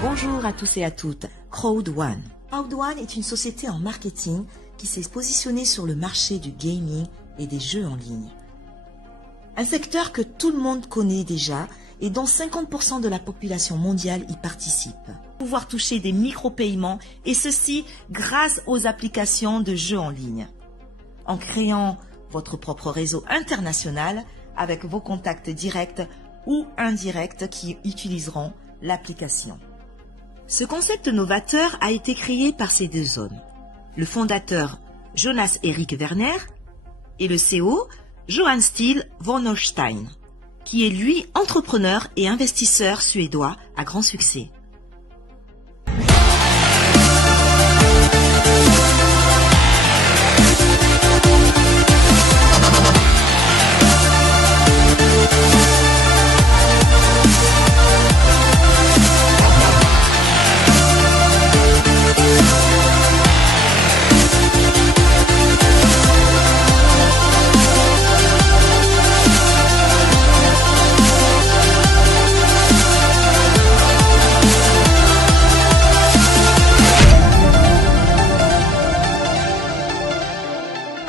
Bonjour à tous et à toutes, Crowd1. Crowd1 est une société en marketing qui s'est positionnée sur le marché du gaming et des jeux en ligne. Un secteur que tout le monde connaît déjà et dont 50% de la population mondiale y participe. Pouvoir toucher des micro-paiements et ceci grâce aux applications de jeux en ligne. En créant votre propre réseau international avec vos contacts directs ou indirects qui utiliseront l'application. Ce concept novateur a été créé par ces deux hommes, le fondateur Jonas Erik Werner et le CEO Johan Steel von Holstein, qui est lui entrepreneur et investisseur suédois à grand succès.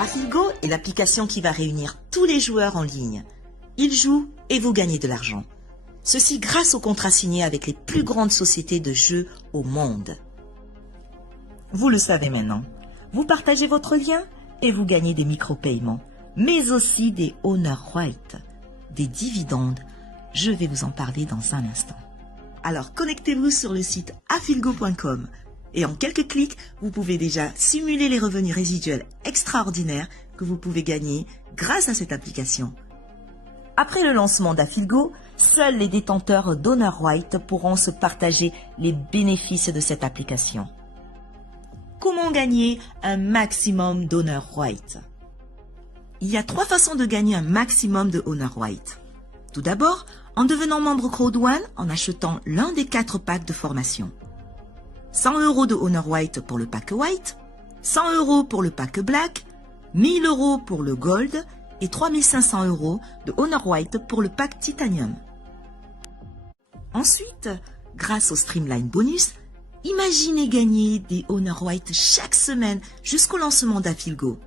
Afilgo est l'application qui va réunir tous les joueurs en ligne. Ils jouent et vous gagnez de l'argent. Ceci grâce aux contrats signés avec les plus grandes sociétés de jeux au monde. Vous le savez maintenant. Vous partagez votre lien et vous gagnez des micro-paiements, mais aussi des honor rights, des dividendes. Je vais vous en parler dans un instant. Alors connectez-vous sur le site afilgo.com. Et en quelques clics, vous pouvez déjà simuler les revenus résiduels extraordinaires que vous pouvez gagner grâce à cette application. Après le lancement d'Afilgo, seuls les détenteurs d'Honor Right pourront se partager les bénéfices de cette application. Comment gagner un maximum d'Honor Right? Il y a 3 façons de gagner un maximum de Honor Right. Tout d'abord, en devenant membre Crowd1 en achetant l'un des 4 packs de formation. 100 € de Honor White pour le pack White, 100 € pour le pack Black, 1000 € pour le Gold et 3500 € de Honor White pour le pack Titanium. Ensuite, grâce au Streamline Bonus, imaginez gagner des Honor White chaque semaine jusqu'au lancement d'Afilgo,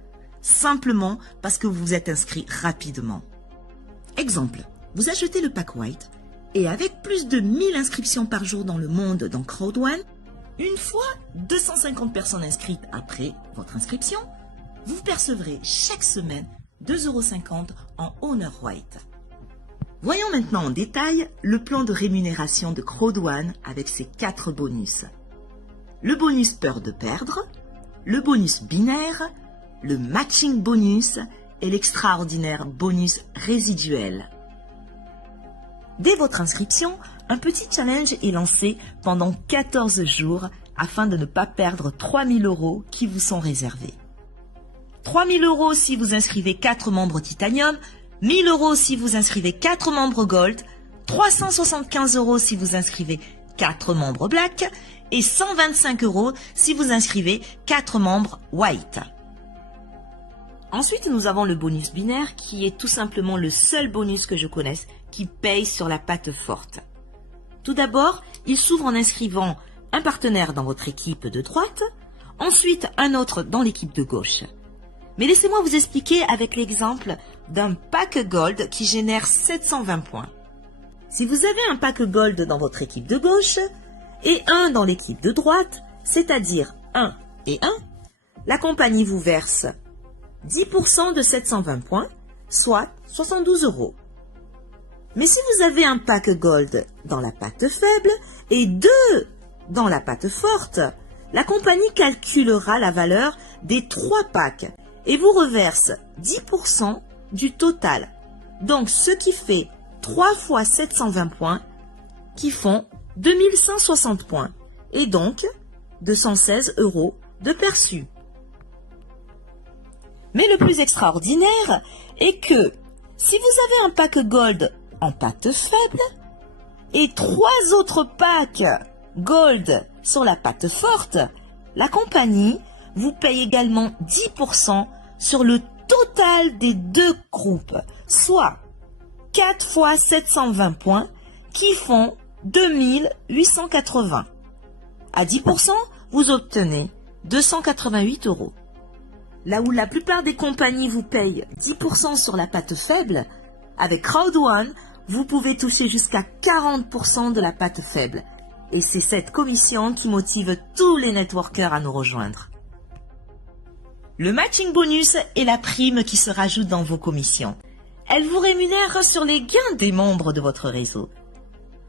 simplement parce que vous vous êtes inscrit rapidement. Exemple, vous achetez le pack White et avec plus de 1000 inscriptions par jour dans le monde dans Crowd1, une fois 250 personnes inscrites après votre inscription, vous percevrez chaque semaine 2,50 € en Honor White. Voyons maintenant en détail le plan de rémunération de Crowd1 avec ses 4 bonus. Le bonus peur de perdre, le bonus binaire, le matching bonus et l'extraordinaire bonus résiduel. Dès votre inscription, un petit challenge est lancé pendant 14 jours afin de ne pas perdre 3000 € qui vous sont réservés. 3000 € si vous inscrivez 4 membres Titanium, 1000 € si vous inscrivez 4 membres Gold, 375 € si vous inscrivez 4 membres Black et 125 € si vous inscrivez 4 membres White. Ensuite, nous avons le bonus binaire qui est tout simplement le seul bonus que je connaisse qui paye sur la patte forte. Tout d'abord, il s'ouvre en inscrivant un partenaire dans votre équipe de droite, ensuite un autre dans l'équipe de gauche. Mais laissez-moi vous expliquer avec l'exemple d'un pack Gold qui génère 720 points. Si vous avez un pack Gold dans votre équipe de gauche et un dans l'équipe de droite, c'est-à-dire 1 et 1, la compagnie vous verse 10% de 720 points, soit 72 €. Mais si vous avez un pack Gold dans la patte faible et 2 dans la patte forte, La compagnie calculera la valeur des 3 packs et vous reverse 10% du total. Donc, ce qui fait 3 fois 720 points qui font 2160 points et donc 216 € de perçu. Mais le plus extraordinaire est que si vous avez un pack Gold en patte faible et 3 autres packs Gold sur la patte forte, la compagnie vous paye également 10% sur le total des 2 groupes, soit 4 fois 720 points qui font 2880. À 10%, vous obtenez 288 €. Là où la plupart des compagnies vous payent 10% sur la patte faible, avec Crowd1, vous pouvez toucher jusqu'à 40% de la patte faible. Et c'est cette commission qui motive tous les networkers à nous rejoindre. Le matching bonus est la prime qui se rajoute dans vos commissions. Elle vous rémunère sur les gains des membres de votre réseau.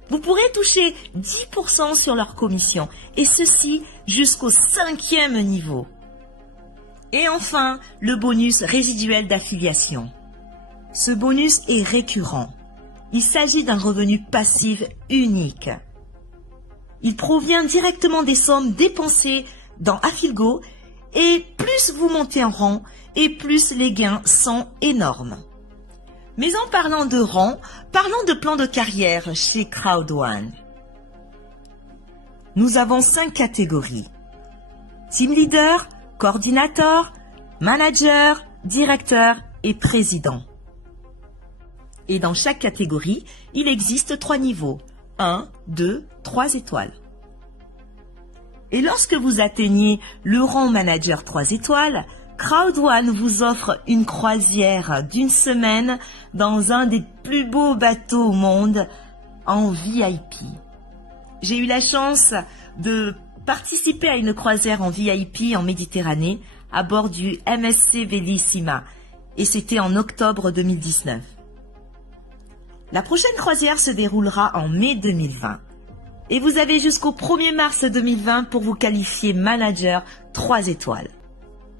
Vous pourrez toucher 10% sur leur commission, et ceci jusqu'au 5e niveau. Et enfin, le bonus résiduel d'affiliation. Ce bonus est récurrent. Il s'agit d'un revenu passif unique. Il provient directement des sommes dépensées dans Affilgo et plus vous montez en rang et plus les gains sont énormes. Mais en parlant de rang, parlons de plan de carrière chez Crowd1. Nous avons 5 catégories. Team Leader, Coordinateur, Manager, Directeur et Président. Et dans chaque catégorie, il existe 3 niveaux. 1, 2, 3 étoiles. Et lorsque vous atteignez le rang Manager 3 étoiles, Crowd1 vous offre une croisière d'1 semaine dans un des plus beaux bateaux au monde en VIP. J'ai eu la chance de participer à une croisière en VIP en Méditerranée à bord du MSC Bellissima et c'était en octobre 2019. La prochaine croisière se déroulera en mai 2020 et vous avez jusqu'au 1er mars 2020 pour vous qualifier Manager 3 étoiles.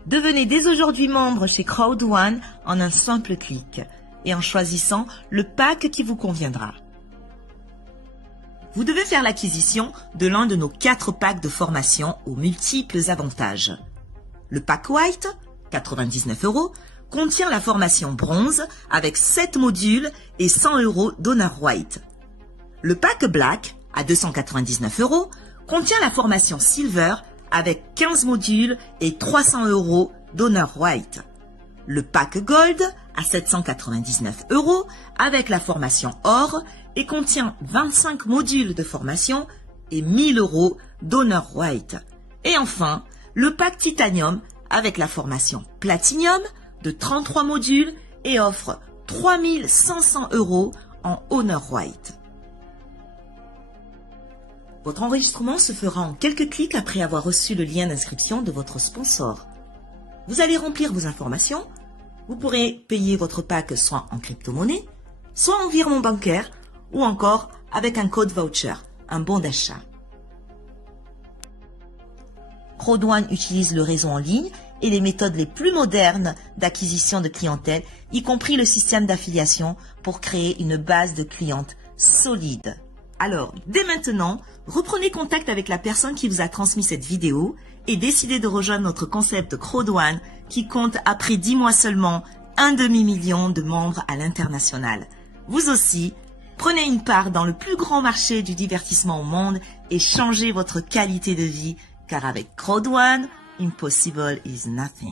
Devenez dès aujourd'hui membre chez Crowd1 en un simple clic et en choisissant le pack qui vous conviendra. Vous devez faire l'acquisition de l'un de nos 4 packs de formation aux multiples avantages. Le pack White, 99 €, contient la formation Bronze avec 7 modules et 100 € d'Honor White. Le pack Black, à 299 €, contient la formation Silver avec 15 modules et 300 € d'Honor White. Le pack Gold, à 799 € avec la formation Or et contient 25 modules de formation et 1000 € d'Honor White. Et enfin, le pack Titanium avec la formation Platinum de 33 modules et offre 3500 € en Honor White. Votre enregistrement se fera en quelques clics après avoir reçu le lien d'inscription de votre sponsor. Vous allez remplir vos informations. Vous pourrez payer votre pack soit en crypto-monnaie, soit en virement bancaire ou encore avec un code voucher, un bon d'achat. Crowd1 utilise le réseau en ligne et les méthodes les plus modernes d'acquisition de clientèle, y compris le système d'affiliation pour créer une base de clientes solide. Alors, dès maintenant, reprenez contact avec la personne qui vous a transmis cette vidéo et décidez de rejoindre notre concept Crowd1 qui compte après 10 mois seulement 1 demi-million de membres à l'international. Vous aussi, prenez une part dans le plus grand marché du divertissement au monde et changez votre qualité de vie car avec Crowd1, impossible is nothing.